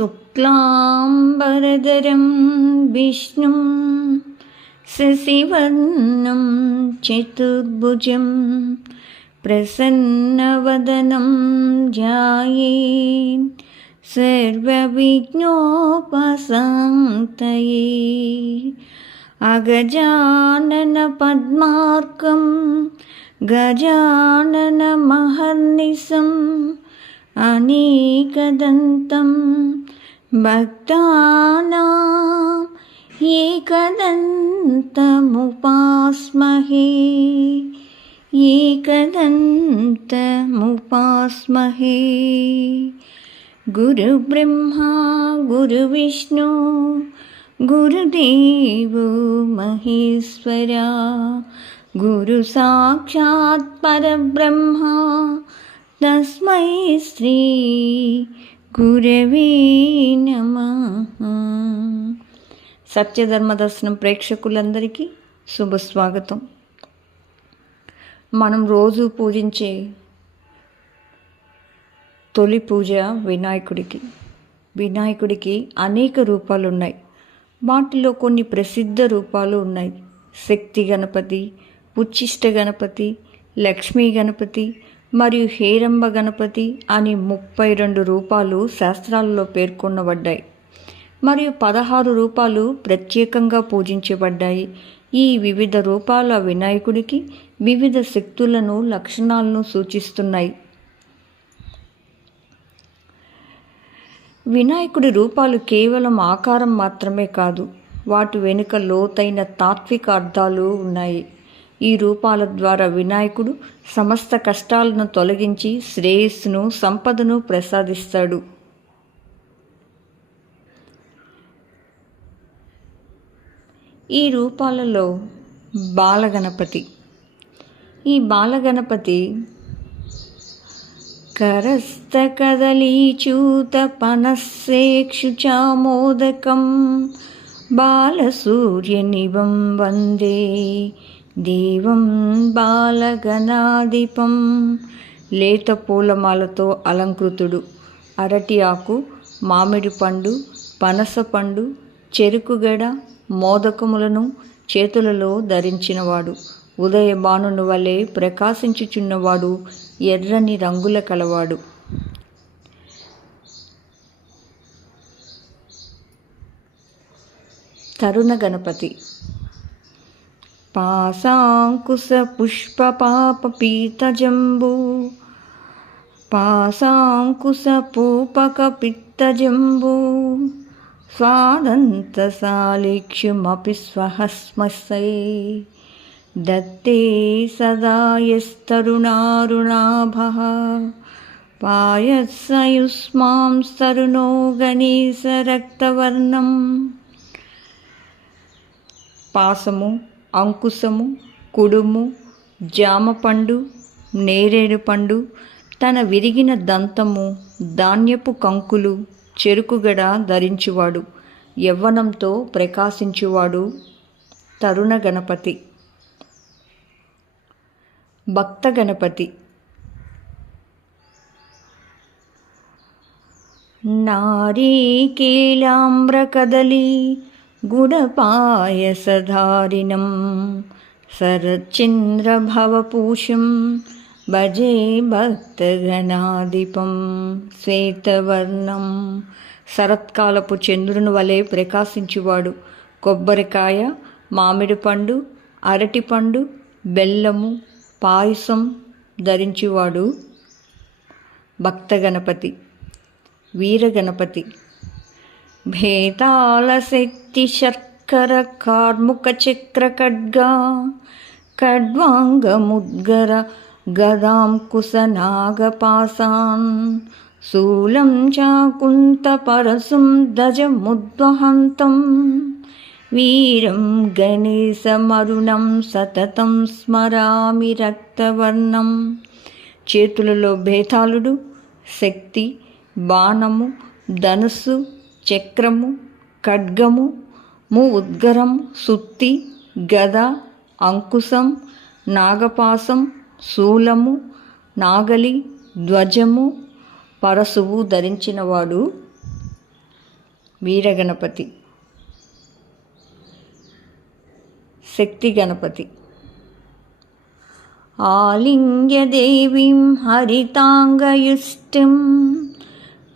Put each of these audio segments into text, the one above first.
शुक्लाम्बरधरं विष्णुं शशिवर्णं चतुर्भुजं प्रसन्नवदनं ध्यायेत् सर्वविघ्नोपशान्तये अगजाननपद्मार्कं गजाननमहर्निशम् अनेकदन्तं भक्तानाम् एकदन्तमुपास्महे एकदन्तमुपास्महे। गुरुब्रह्मा गुरुविष्णु गुरुदेवो महेश्वरा गुरुसाक्षात् परब्रह्मा తస్మై శ్రీ గురవే నమ. సత్యధర్మ దర్శనం ప్రేక్షకులందరికీ శుభస్వాగతం మనం రోజు పూజించే తొలి పూజ వినాయకుడికి. వినాయకుడికి అనేక రూపాలు ఉన్నాయి వాటిలో కొన్ని ప్రసిద్ధ రూపాలు ఉన్నాయి. శక్తి గణపతి ఉచ్చిష్ట గణపతి లక్ష్మీ గణపతి మరియు హేరంబ గణపతి అని ముప్పై రెండు రూపాలు శాస్త్రాలలో పేర్కొనబడ్డాయి. మరియు పదహారు రూపాలు ప్రత్యేకంగా పూజించబడ్డాయి. ఈ వివిధ రూపాల వినాయకుడికి వివిధ శక్తులను లక్షణాలను సూచిస్తున్నాయి. వినాయకుడి రూపాలు కేవలం ఆకారం మాత్రమే కాదు వాటి వెనుక లోతైన తాత్విక అర్థాలు ఉన్నాయి. ఈ రూపాల ద్వారా వినాయకుడు సమస్త కష్టాలను తొలగించి శ్రేయస్సును సంపదను ప్రసాదిస్తాడు. ఈ రూపాలలో బాలగణపతి. ఈ బాలగణపతి కరస్త కరస్తకదలీచూత పనస్సేక్షుచామోదకం బాలసూర్యనివం వందే. దేవం బాలగణాధిపం. లేత పూలమాలతో అలంకృతుడు. అరటి ఆకు మామిడి పండు పనస పండు చెరుకుగడ మోదకములను చేతులలో ధరించినవాడు. ఉదయబానుని వలె ప్రకాశించుచున్నవాడు ఎర్రని రంగుల కలవాడు. తరుణ గణపతి. पासाङ्कुशपुष्पपापपीतजम्बू पासाङ्कुशपूपकपित्तजम्बू स्वादन्तसालिक्ष्यमपि स्वहस्मसै दत्ते सदा यस्तरुणारुणाभः पायत्सयुष्मां स्तरुणो गणेशरक्तवर्णम् पासमु అంకుశము కుడుము జామపండు నేరేడు పండు తన విరిగిన దంతము ధాన్యపు కంకులు చెరుకుగడ ధరించువాడు యవ్వనంతో ప్రకాశించువాడు తరుణ గణపతి. భక్త గణపతి. నారీకేలామ్రకదలి गुडपायसधारिणं शरच्चन्द्रभवपूषं భజే భక్తగణాధిపం శ్వేతవర్ణం శరత్కాలపు చంద్రుని వలె ప్రకాశించువాడు కొబ్బరికాయ మామిడి పండు అరటి పండు బెల్లము పాయసం ధరించువాడు భక్తగణపతి వీరగణపతి भेतालशक्तिशर्कर శక్తిశర్కర కార్ముకచక్రఖడ్గా ఖడ్వాంగముద్గర గదాంకుశనాగపాసాన్ శూలం చాకుంత పరసుం దజ దజముద్వహంతం వీరం గణేశమరుణం సతతం స్మరామి రక్తవర్ణం చేతులలో భేతాళుడు శక్తి బాణము ధనుస్సు చక్రము ఖడ్గము ము ఉద్గరం సుత్తి గద అంకుశం నాగపాసం శూలము నాగలి ధ్వజము పరశువు ధరించినవాడు వీరగణపతి. శక్తి గణపతి ఆలింగ్యదేవీం హరితాంగయుష్టిం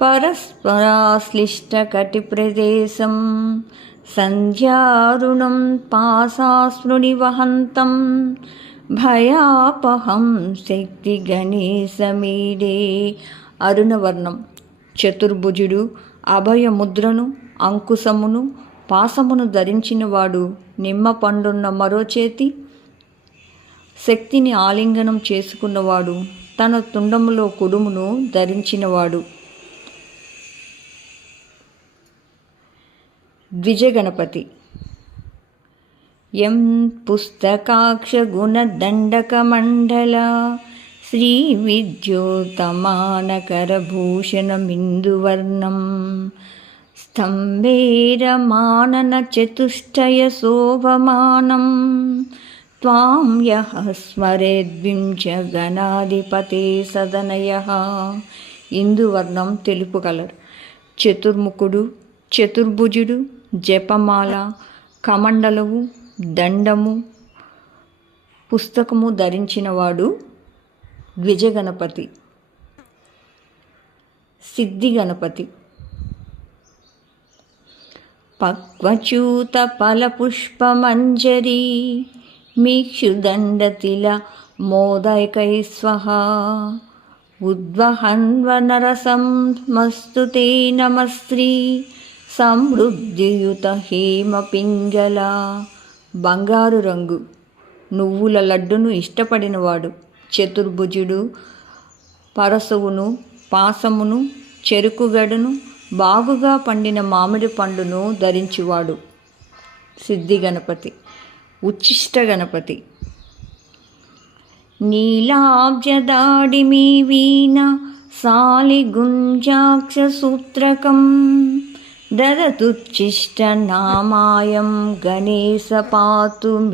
పరస్పరాశ్లిష్టకటిప్రదేశం సంధ్యారుణం పాసాస్మృణివహంతం భయాపహం శక్తి గణేశమీడే అరుణవర్ణం చతుర్భుజుడు అభయముద్రను అంకుశమును పాసమును ధరించినవాడు నిమ్మ పండున్న మరో చేతి. శక్తిని ఆలింగనం చేసుకున్నవాడు తన తుండములో కుడుమును ధరించినవాడు. ద్విజగణపతి ఎం పుస్తకాక్షగుణదండకమండల శ్రీ విద్యోతమానకరభూషణమిందువర్ణం स्तम्भेरमानन चतुष्टय शोभमानं त्वां यः స్మరేద్వించ గణాధిపతే సదనయ ఇందువర్ణం తెలుపు కలర్ చతుర్ముఖుడు చతుర్భుజుడు జపమాల కమండలవు దండము పుస్తకము ధరించినవాడు ద్విజగణపతి సిద్ధి గణపతి పక్వచూత ఫలపుష్పమంజరీ మీక్షుదండతిల మోదైకై స్వహ. ఉద్వహన్వనరసం మస్తు తే నమస్త్రీ. సమృద్ధియుత హేమపింగళ బంగారు రంగు. నువ్వుల లడ్డును ఇష్టపడినవాడు చతుర్భుజుడు పరశువును పాసమును చెరుకుగడను బాగుగా పండిన మామిడి పండును ధరించువాడు సిద్ధి గణపతి ఉచ్చిష్ట గణపతి. నీలాబ్జదాడిమి వీణ సాలిగుంజాక్ష సూత్రకం ददतुच्छिष्टनामायं నామాయం గణేశ పాతు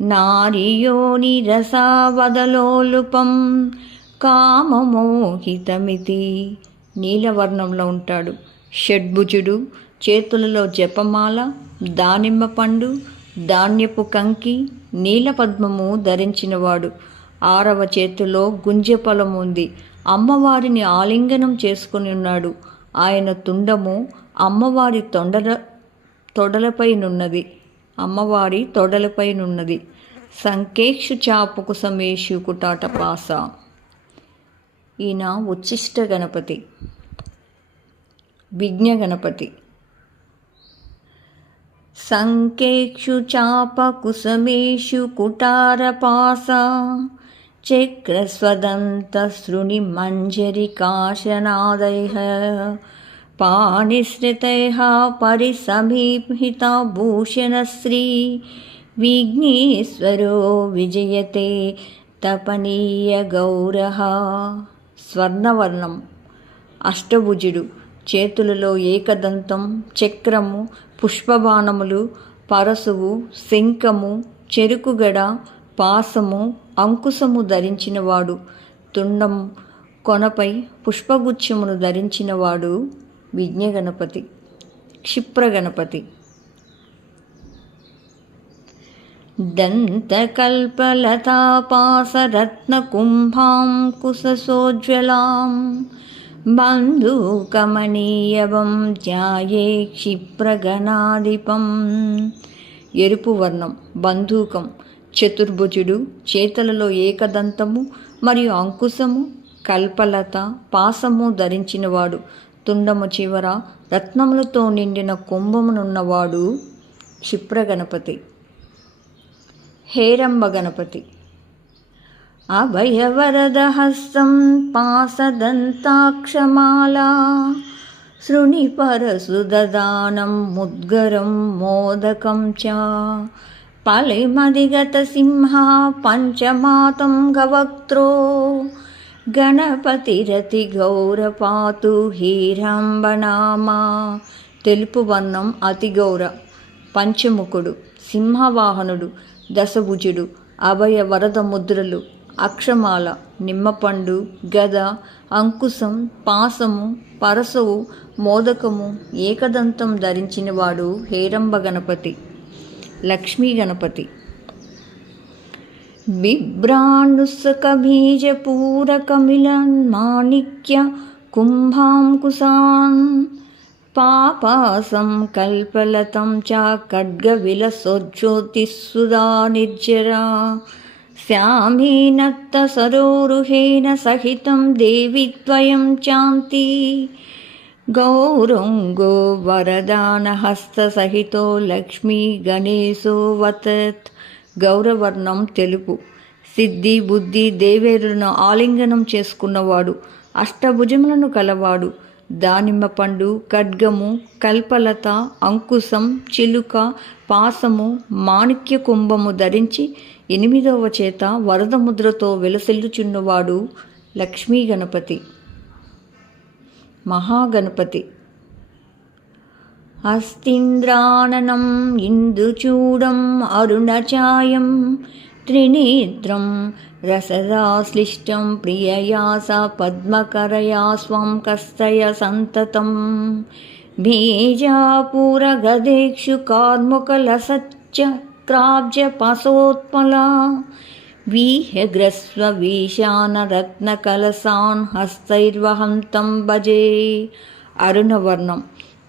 నారియోనిరసావదలోలుపం కామమోహితమితి నీలవర్ణంలో ఉంటాడు. షడ్భుజుడు చేతులలో జపమాల దానిమ్మ పండు ధాన్యపు కంకి నీలపద్మము ధరించినవాడు. ఆరవ చేతిలో గుంజపలం ఉంది అమ్మవారిని ఆలింగనం చేసుకుని ఉన్నాడు. ఆయన తుండము అమ్మవారి తొండల తొడలపైనున్నది అమ్మవారి తొడలపైనున్నది సంకేక్షు చాపుకు సమేషు కుటాట పాస. ఈయన ఉచ్చిష్ట గణపతి. విఘ్న గణపతి. సంకేక్షు చాప కుసమేషు కుటారపాస చక్రస్వదంత శృణి మంజరి కాశనాదయ పాణిశ్రితయ పరిసమీహిత భూషణశ్రీ విఘ్నేశ్వరో విజయతే తపనీయ గౌర స్వర్ణవర్ణం అష్టభుజుడు చేతులలో ఏకదంతం చక్రము పుష్పబాణములు పరశువు శంఖము చెరుకుగడ పాసము అంకుశము ధరించినవాడు తుండం కొనపై పుష్పగుచ్చమును ధరించినవాడు విజ్ఞగణపతి క్షిప్రగణపతి दन्तकल्पलतापासरत्नकुम्भां कुशसोज्ज्वलां बन्धूकमणीयवं ధ్యాయే క్షిప్రగణాధిపం ఎరుపు వర్ణం బంధూకం చతుర్భుజుడు చేతులలో ఏకదంతము మరియు అంకుశము కల్పలత పాసము ధరించినవాడు. తుండము చివర రత్నములతో నిండిన కుంభమునున్నవాడు క్షిప్రగణపతి. హేరంబ గణపతి అభయవరదహస్తం పాసదంతాక్షమాలా శృణిపరసుదదానం ముద్గరం మోదకం చ. పలిమదిగతసింహ పంచమాతం గవక్త్రో. గణపతిరతి గౌరపాతు హీరంబనామా. తెలుపు వర్ణం అతి గౌర. పంచముఖుడు సింహవాహనుడు దశభుజుడు అభయ వరద ముద్రలు అక్షమాల నిమ్మపండు గద అంకుశం పాసము పరసవు మోదకము ఏకదంతం ధరించినవాడు హేరంబ గణపతి. లక్ష్మీ గణపతి. బిభ్రాణుస్సకబీజపూరకమిలన్ మాణిక్య కుంభాంకుశాన్. పాపాసం కల్పలతం చ ఖడ్గవిలసోజ్యోతిస్సుదా నిర్జరా శ్యామేనత్త సరోరుహేన సహితం దేవి ద్వయం చాంతి గౌరంగో వరదానహస్తసహితో లక్ష్మీ గణేశోవతత్ గౌరవర్ణం తెలుపు। సిద్ధి బుద్ధి దేవేరులను ఆలింగనం చేసుకున్నవాడు అష్టభుజములను కలవాడు దానిమ్మ పండు ఖడ్గము కల్పలత అంకుశం చిలుక పాసము మాణిక్య కుంభము ధరించి ఎనిమిదవ చేత వరద ముద్రతో వెలసిల్లుచున్నవాడు లక్ష్మీ గణపతి। మహాగణపతి. అస్తింద్రాననం ఇందుచూడం అరుణచాయం త్రినేత్రం రసదాశ్లిష్టం ప్రియయాస పద్మకరయా స్వం కస్తయ సంతతం బీజాపూరగదేక్షు కార్ముకలసచ్చ క్రాబ్జపసోత్మలా వీహ్యగ్రస్వ వీశానరత్నకలసాన్ హస్తైర్వహంతం భజే. అరుణవర్ణం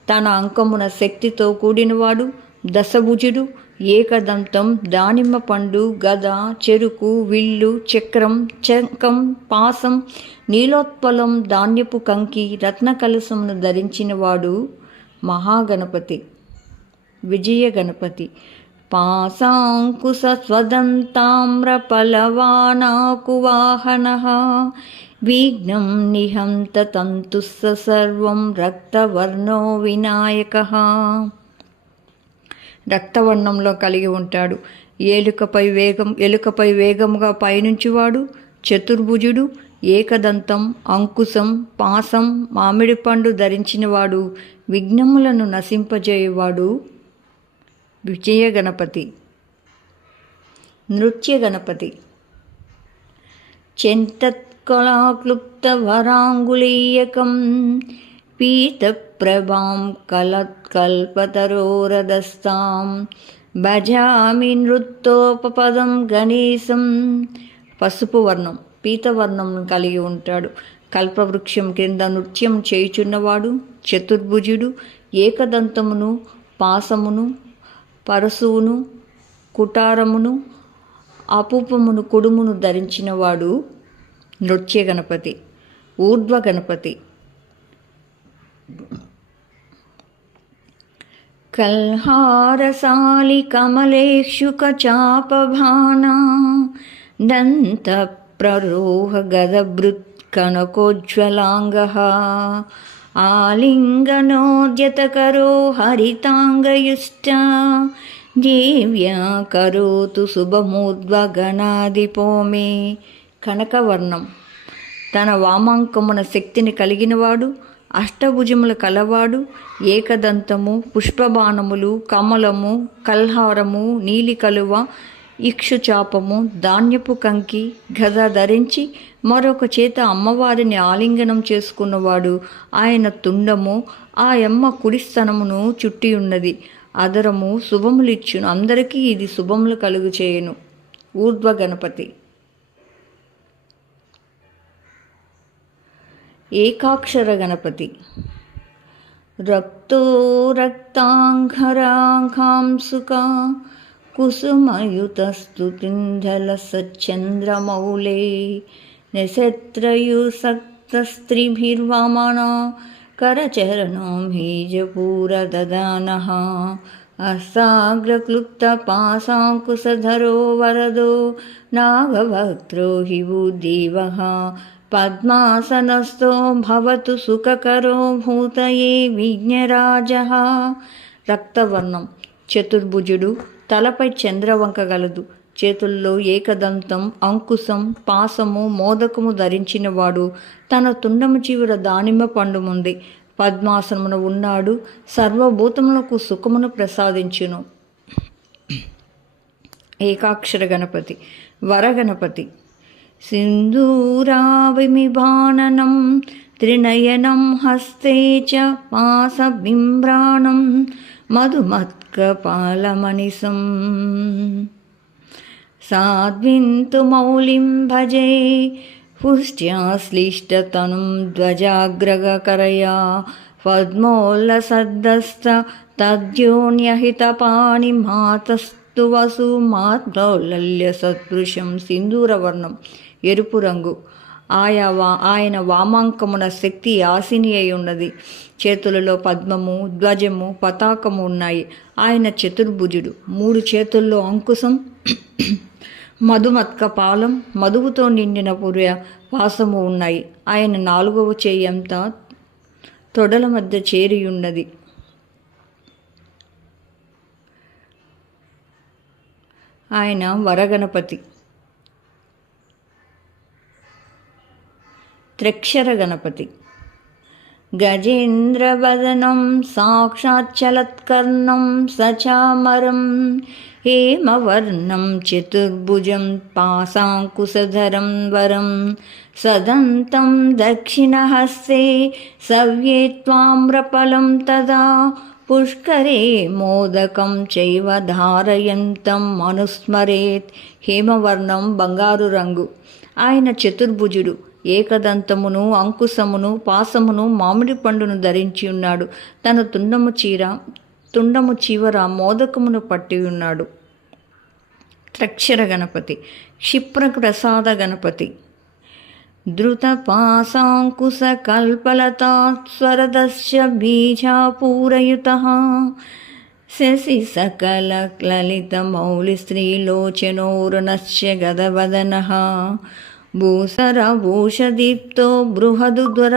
తన అంకమున శక్తితో కూడినవాడు దశభుజుడు ఏకదంతం దానిమ్మ పండు గద చెరుకు విల్లు చక్రం చంకం పాసం నీలోత్పలం ధాన్యపు కంకి రత్న కలసమును ధరించినవాడు మహాగణపతి విజయ గణపతి పాశాంకుశ స్వదంతామ్రపలవానాకువాహన విఘ్నం నిహంత తంతుస్స సర్వం రక్తవర్ణో వినాయక రక్తవర్ణంలో కలిగి ఉంటాడు. ఏలుకపై వేగం ఎలుకపై వేగముగా పయనించువాడు చతుర్భుజుడు ఏకదంతం అంకుశం పాసం మామిడి పండు ధరించినవాడు విఘ్నములను నశింపజేయువాడు విజయ గణపతి నృత్య గణపతి. చెంతత్కళాక్లుప్తవరాంగులీయకం పీతప్రభాం కలత్కల్పతరోరదస్తాం భజామి నృత్తోపపదం గణేశం. పసుపు వర్ణం పీతవర్ణం కలిగి ఉంటాడు. కల్పవృక్షం క్రింద నృత్యం చేయుచున్నవాడు చతుర్భుజుడు ఏకదంతమును పాసమును పరశువును కుటారమును అపూపమును కుడుమును ధరించినవాడు నృత్య గణపతి ఊర్ధ్వ గణపతి. కల్హారసాలి కమలేక్షుకచాపభానా దంతప్రరోహ గదభృత్ కనకోజ్వలాంగः ఆలింగనోద్యతకరో హరితాంగయుష్ట దేవ్యా కరోతు శుభమూర్ధ్వగణాదిపో మే. కనకవర్ణం. తన వామాంకమున శక్తిని కలిగినవాడు అష్టభుజములు కలవాడు ఏకదంతము పుష్పబాణములు కమలము కల్హారము నీలి కలువ ఇక్షుచాపము ధాన్యపు కంకి గద ధరించి మరొక చేత అమ్మవారిని ఆలింగనం చేసుకున్నవాడు ఆయన తుండము ఆ యమ్మ కుడిస్తనమును చుట్టి ఉన్నది. అదరము శుభములిచ్చును. అందరికీ ఇది శుభములు కలుగు చేయను. ఊర్ధ్వ గణపతి. ఏకాక్షర గణపతి. రక్తో రక్తాంఘరాఘాంసుక కుసుమయుతస్తు పింధల సచ్చంద్రమౌళే నిశత్రయుసక్తస్త్రిభిర్వామణ करचरणो बीजपूरददानः अस्ताग्रक्लुप्तपाशाङ्कुशधरो वरदो नागवक्त्रो हि बुद्धीवः పద్మాసనస్థో భవతు సుఖకరో భూతయే విజ్ఞరాజ రక్తవర్ణం చతుర్భుజుడు తలపై చంద్రవంక గలదు చేతుల్లో ఏకదంతం అంకుశం పాసము మోదకము ధరించినవాడు తన తుండము చివర దానిమ్మ పండుముంది. పద్మాసనమున ఉన్నాడు సర్వభూతములకు సుఖమును ప్రసాదించును. ఏకాక్షర గణపతి వరగణపతి సింధూరావిమిభాననం త్రినయనం హస్తే చ మాసబింబ్రాణం మధుమత్ मधुमत्कपालमनिसम् साध्विन्तु मौलिं भजे पुष्ट्याश्लिष्टतनुं ध्वजाग्रगकरया पद्मोल्लसद्दस्त తద్యోన్యహితపాణిమాతస్తు వసు మాత్రౌలల్య సదృశం సింధూరవర్ణం ఎరుపు రంగు ఆయా వా ఆయన వామాంకమున శక్తి ఆసిని అయి ఉన్నది చేతులలో పద్మము ధ్వజము పతాకము ఉన్నాయి. ఆయన చతుర్భుజుడు. మూడు చేతుల్లో అంకుశం మధుమత్క పాలం మధువుతో నిండిన పుర్య పాసము ఉన్నాయి. ఆయన నాలుగవ చేయంతా తొడల మధ్య చేరియున్నది. ఆయన వరగణపతి. త్రక్షర గణపతి. గజేంద్రవదనం సాక్షాచ్చలత్కర్ణం సచామరం హేమవర్ణం చతుర్భుజం पासाङ्कुशधरं వరం సదంతం దక్షిణహస్తే సవ్యే త్వామ్రఫలం తదా పుష్కరే మోదకం చైవ ధారయంతం అనుస్మరేత్ హేమవర్ణం బంగారు రంగు. ఆయన చతుర్భుజుడు. ఏకదంతమును అంకుశమును పాసమును మామిడి పండును ధరించి ఉన్నాడు తన తుండము చీర తుండము చివర మోదకమును పట్టి ఉన్నాడు త్రక్షర గణపతి క్షిప్ర ప్రసాద గణపతి धृतपाशाङ्कुशकल्पलतास्वरदस्य बीजापूरयुतः शशि सकलललितमौलिस्त्रीलोचनोरुणश्च భూసర భూషదీప్తో బృహదుద్వర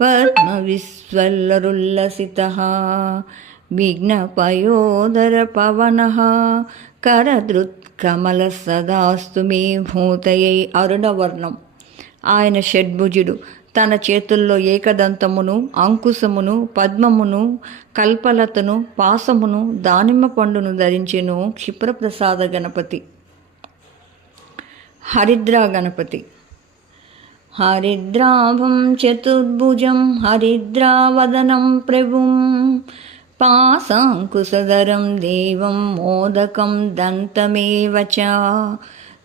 పద్మవిశ్వల్లరుల్లసిత. విఘ్నపయోదరపవన కరదృత్కమల సదాస్తు మే భూతయై అరుణవర్ణం. ఆయన షడ్భుజుడు. తన చేతుల్లో ఏకదంతమును అంకుశమును పద్మమును కల్పలతను పాసమును దానిమ్మ పండును ధరించెను క్షిప్రప్రసాద గణపతి. హరిద్రా గణపతి హరిద్రాభం చతుర్భుజం హరిద్రావదనం ప్రభుం. పాసాంకుశధరం దేవం మోదకం దంతమేవ చ.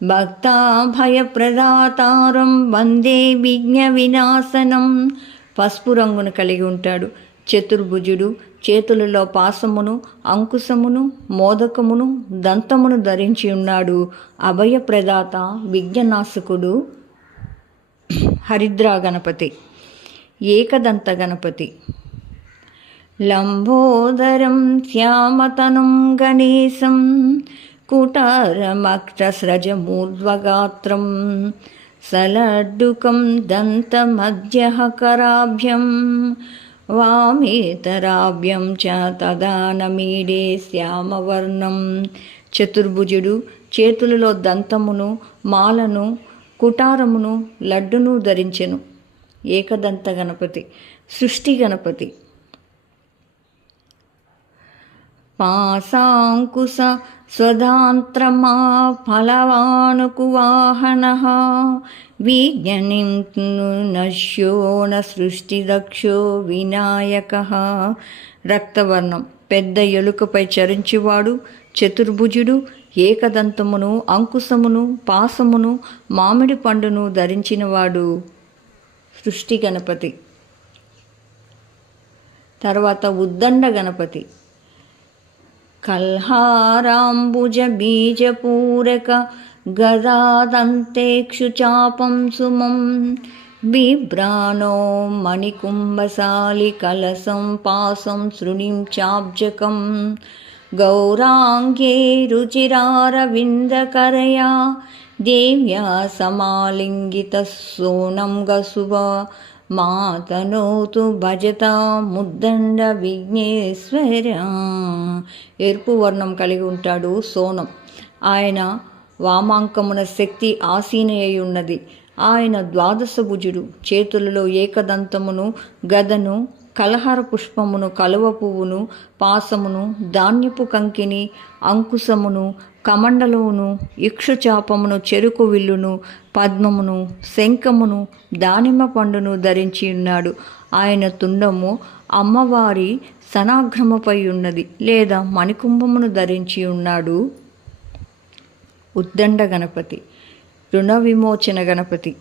భక్తాభయప్రదాతారం వందే విఘ్న వినాశనం పసుపు రంగును కలిగి ఉంటాడు చతుర్భుజుడు. చేతులలో పాసమును అంకుశమును మోదకమును దంతమును ధరించి ఉన్నాడు. అభయప్రదాత విజ్ఞనాశకుడు హరిద్రా గణపతి ఏకదంత గణపతి. లంబోదరం శ్యామతనం గణేశం కుటారమక్తస్రజమూర్ధ్వగాత్రం సలడ్డుకం దంతమధ్యకరాభ్యం వామేతరాభ్యం చ తదానమీడే శ్యామవర్ణం. చతుర్భుజుడు చేతులలో దంతమును మాలను కుటారమును లడ్డును ధరించెను. ఏకదంత గణపతి సృష్టి గణపతి. పాసాంకుశ स्वधान्त्रमा फलवानुकुवाहनः విజ్ఞనింశ్యో న సృష్టిదక్షో వినాయక రక్తవర్ణం పెద్ద ఎలుకపై చరించివాడు చతుర్భుజుడు ఏకదంతమును అంకుశమును పాసమును మామిడి పండును ధరించినవాడు సృష్టి గణపతి తర్వాత ఉద్దండ గణపతి कल्हाराम्बुजबीजपूरक गदादन्तेक्षुचापं सुमं। बिभ्राणो मणिकुम्भशालिकलसं पासं सृणिं चाब्जकं। गौराङ्गे रुचिरारविन्दकरया देव्या समालिङ्गितः सोनं गसुव మాతనోతు భజత ముద్దండ విఘ్నేశ్వర. ఎరుపు వర్ణం కలిగి ఉంటాడు సోనం. ఆయన వామాంకమున శక్తి ఆసీనయ్య ఉన్నది ఆయన ద్వాదశ భుజుడు. చేతులలో ఏకదంతమును గదను కలహార పుష్పమును కలువ పువ్వును పాసమును ధాన్యపు కంకిని అంకుశమును కమండలోను ఇక్షుచాపమును చెరుకు విల్లును పద్మమును శంఖమును దానిమ్మ పండును ధరించి ఉన్నాడు. ఆయన తుండము అమ్మవారి సనాగ్రమపై ఉన్నది లేదా మణికుంభమును ధరించి ఉన్నాడు. ఉద్దండ గణపతి రుణ విమోచన గణపతి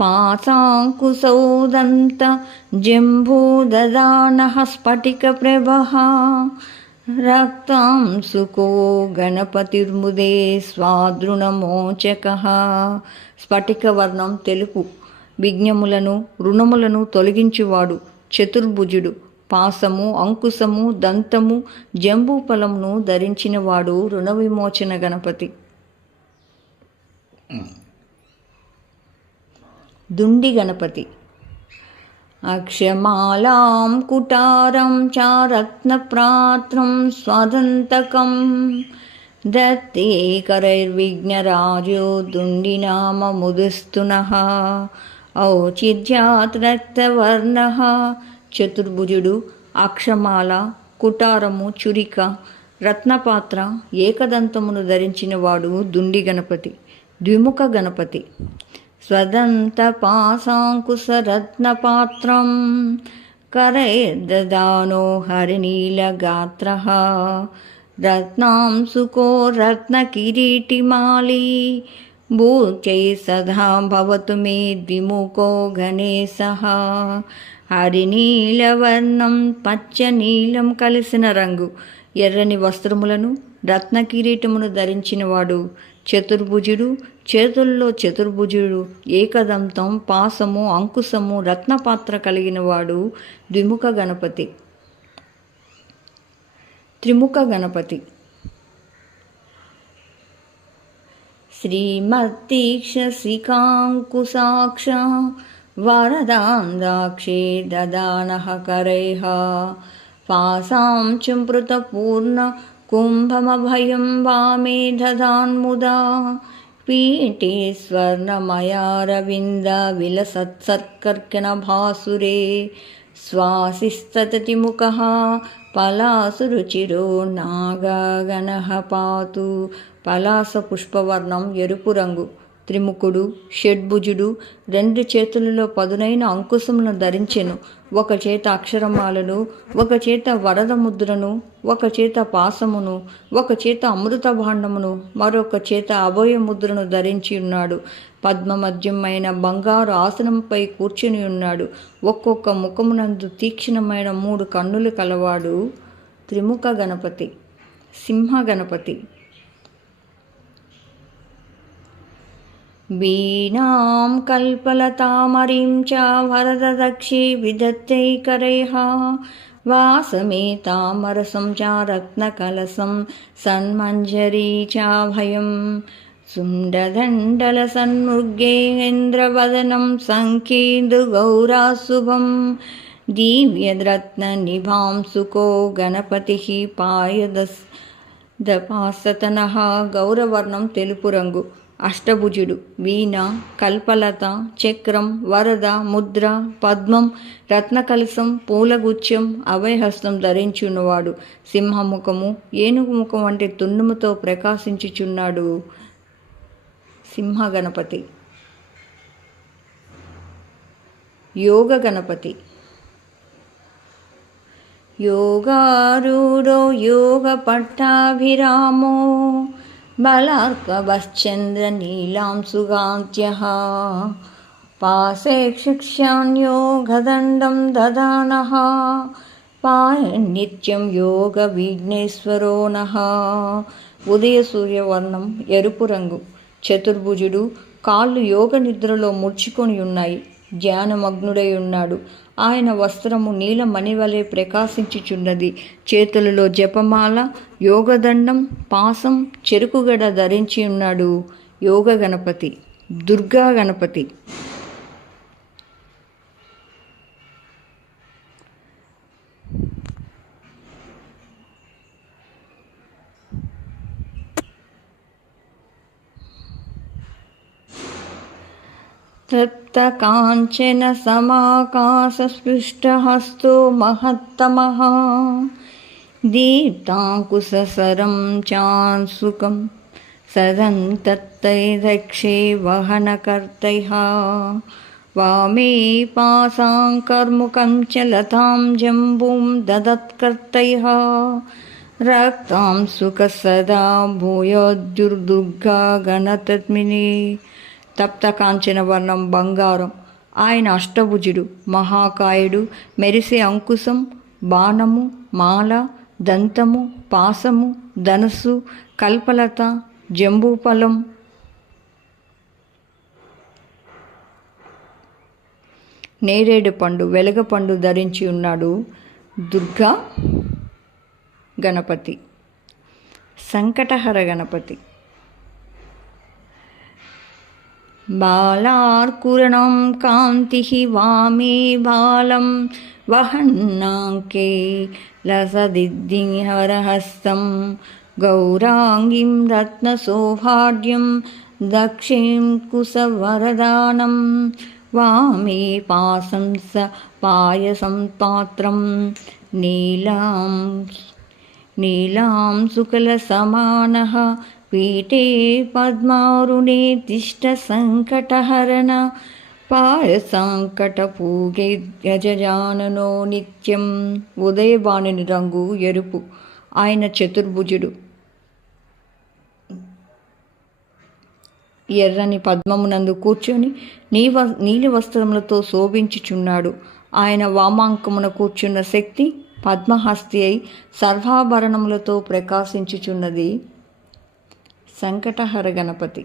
పాశాంకుశౌదంత జంబూదదానః స్ఫటికప్రభः రక్తాంశుకో గణపతిర్ముదే స్వాదృణమోచకः. స్ఫటికవర్ణం తెలుపు. విజ్ఞములను రుణములను తొలగించువాడు చతుర్భుజుడు. పాసము అంకుశము దంతము జంబూఫలమును ధరించినవాడు రుణ విమోచన గణపతి దుండి గణపతి. అక్షమాలాం కుటారం చ రత్నప్రాత్రం స్వదంతకం. దత్తే కరైర్విఘ్నరాజో దుండినామ ముదుస్తునః ఔచిత్యాత్ రక్తవర్ణః. చతుర్భుజుడు అక్షమాల కుటారము చురిక రత్నపాత్ర ఏకదంతమును ధరించినవాడు దుండి గణపతి ద్విముఖ గణపతి. स्वदन्तपाशाङ्कुशरत्नपात्रं करैर्ददानो हरिनीलगात्रः रत्नांशुको रत्नकिरीटिमाली भूचै सदा भवतु मे द्विमुखो गणेशः హరినీలవర్ణం పచ్చ నీలం కలిసిన రంగు ఎర్రని వస్త్రములను రత్న కిరీటమును ధరించినవాడు చతుర్భుజుడు చేతుల్లో చతుర్భుజుడు ఏకదంతం పాసము అంకుశము రత్నపాత్ర కలిగినవాడు ద్విముఖ గణపతి. త్రిముఖ గణపతి. శ్రీమత్తీక్షసికాంకుశాక్ష వరదాందాక్షే దదానహ కరైహ. పాసాం చింపృతపూర్ణ कुम्भमभयं वामे ददान्मुदा पीठे स्वर्णमयारविन्दविलसत्सत्कर्कणभासुरे स्वासिस्तततिमुखः పలాసురుచిరో నాగగణః పాతు పలాస పుష్పవర్ణం ఎరుపు రంగు త్రిముఖుడు షడ్భుజుడు రెండు చేతులలో పదునైన అంకుశములను ధరించెను. ఒక చేత అక్షరమాలను ఒక చేత వరద ముద్రను ఒక చేత పాసమును ఒక చేత అమృత భాండమును మరొక చేత అభయ ముద్రను ధరించి ఉన్నాడు. పద్మమద్యమైన బంగారు ఆసనంపై కూర్చుని ఉన్నాడు. ఒక్కొక్క ముఖమునందు తీక్షణమైన మూడు కన్నులు కలవాడు త్రిముఖ గణపతి సింహ గణపతి. वीणां कल्पलतामरीं च वरददक्षि विदत्तैकरैः वासमेतामरसं च रत्नकलसं सन्मञ्जरी चाभयं सुण्डदण्डलसन्मृगेन्द्रवदनं सङ्केन्दुगौराशुभं दिव्यद्रत्ननिभां सुको गणपतिः पायदस् దపాసతనః గౌరవర్ణం తెలుపు రంగు అష్టభుజుడు. వీణ కల్పలత చక్రం వరద ముద్ర పద్మం రత్నకలసం పూలగుచ్చం అభయహస్తం ధరించున్నవాడు సింహముఖము ఏనుగు ముఖం వంటి తున్నుముతో ప్రకాశించుచున్నాడు సింహగణపతి. యోగ గణపతి యోగారుడో యోగ పట్టాభిరామో बलार्कवश्चन्द्रनीलां सुगान्त्यः पाशे शिक्ष्यान्योगदण्डं ददानः पाय నిత్యం యోగ విఘ్నేశ్వరో నః ఉదయ సూర్యవర్ణం ఎరుపు రంగు చతుర్భుజుడు కాళ్ళు యోగ నిద్రలో ముడుచుకొని ఉన్నాయి ధ్యానమగ్నుడై ఉన్నాడు ఆయన వస్త్రము నీల వలె ప్రకాశించుచున్నది. చేతులలో జపమాల యోగదండం పాసం చెరుకుగడ ధరించి ఉన్నాడు యోగ గణపతి దుర్గా గణపతి तृप्तकाञ्चन समाकाशस्पृष्टहस्तो महत्तमः। दीप्ताङ्कुशसरं चांशुकं सरं तत्तै रक्षे वहनकर्तयः वामीपासां च लतां जम्बुं ददत्कर्तयः रक्तां सुखसदा भूयो दुर्दुर्गागणतद्मिनी తప్తకాంచన వర్ణం బంగారం. ఆయన అష్టభుజుడు మహాకాయుడు మెరిసే అంకుశం బాణము మాల దంతము పాసము ధనుసు కల్పలత జంబూఫలం. నేరేడు పండు వెలగ పండు ధరించి ఉన్నాడు దుర్గా గణపతి సంకటహర గణపతి. बालार्कुरणं कान्तिः वामे बालं वहन्नाङ्के लसदिद्दिहरहस्तं गौराङ्गीं रत्नसौभाग्यं दक्षिं कुसवरदानं वामे पासं स पायसं पात्रं नीलां नीलां सुकलसमानः पीठे पद्मारुणे तिष्ठसङ्कटहरण పూగే గజజాననో నిత్యం ఉదయబాణుని రంగు ఎరుపు ఆయన చతుర్భుజుడు. ఎర్రని పద్మమునందు కూర్చొని నీవ నీలి వస్త్రములతో శోభించుచున్నాడు. ఆయన వామాంకమున కూర్చున్న శక్తి పద్మహస్తి అయి సర్వాభరణములతో ప్రకాశించుచున్నది. సంకటహర గణపతి.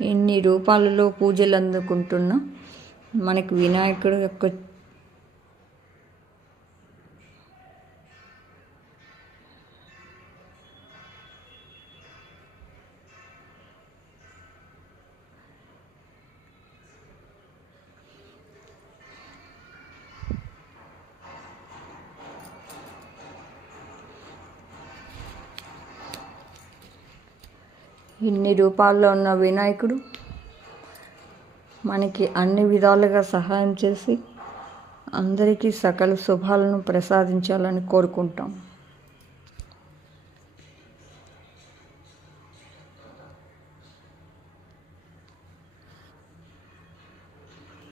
ఎన్ని రూపాలలో పూజలు అందుకుంటున్నా మనకు వినాయకుడు యొక్క ఇన్ని రూపాల్లో ఉన్న వినాయకుడు మనకి అన్ని విధాలుగా సహాయం చేసి అందరికీ సకల శుభాలను ప్రసాదించాలని కోరుకుంటాం.